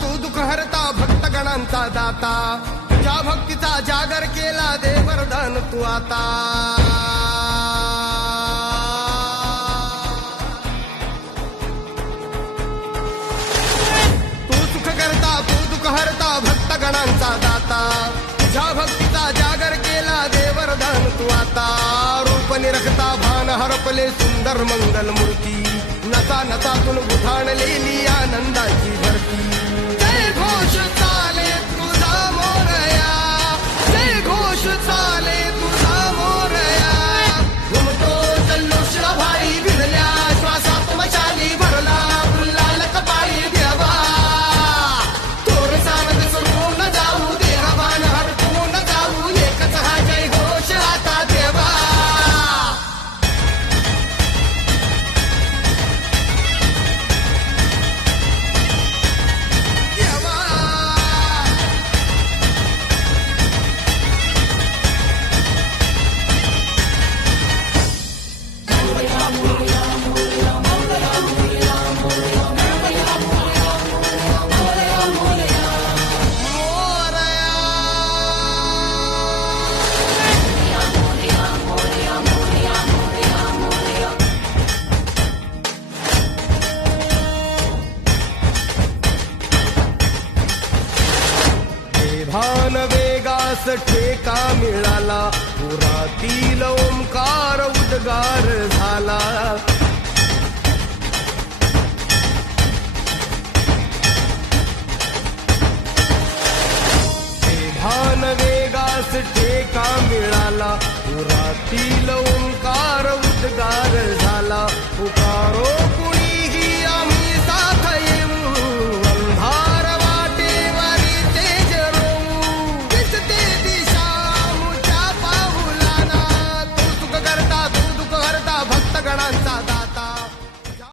तू दुःख हरता भक्तगणांचा दाता तुझ्या भक्तीचा जागर केला दे वरदान तू आता तू सुख करता तू दुःख हरता भक्तगणांचा दाता तुझ्या भक्तीचा जागर केला दे वरदान तू आता रूप निरखता भान हरपले सुंदर मंगल मूर्ती नसा नसातून उधाणलेली आनंदाची भरती जय घोष चाले तुझा मोरया जय घोष चाले तुझा मोरया घुमतो जल्लोष भाई भिडल्या श्वासात मशाली भरला फुल्लाल कपाळी देवा तोर सावध सोडून जाऊ देहभान हरपून जाऊ एकच हा जय घोष आता देवा भान वेगास ठेका मिळाला पुरातील ओंकार उद्गार झाला भान वेगास ठेका मिळाला पुरातील ओंकार उद्गार झाला पुकारो